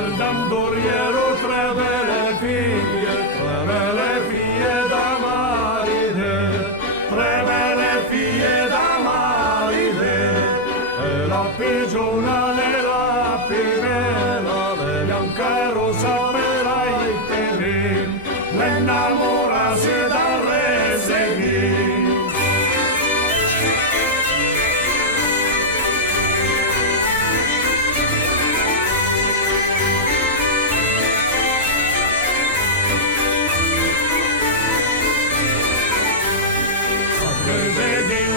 Baldandoriero tre belle figlie da marire, tre belle figlie da marire, e la pigiona e la più bella, le bianca e rosa per ai terin, le innamorarsi da reseghi.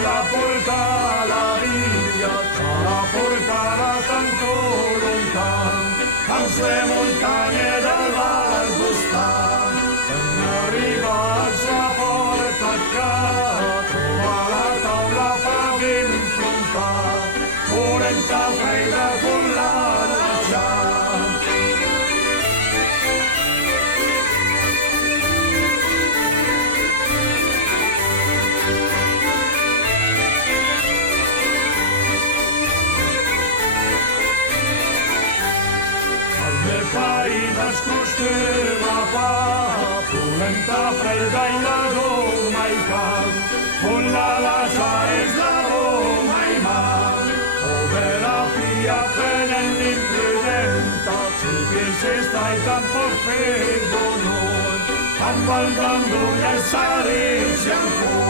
La porta la via, la portarà tanto lontano, alle montagne del Val d'Ostan, e ne arriva a sua porta trova la tavola fa impronta, volenta fredda con la lascia. Nascosteva pa, polenta fredda in la doma i cal, con la lascia es la doma i mal, povera fia fedel imprudenta, si che se stai tan por fe d'onor, ambaldando gli salirsi ancora.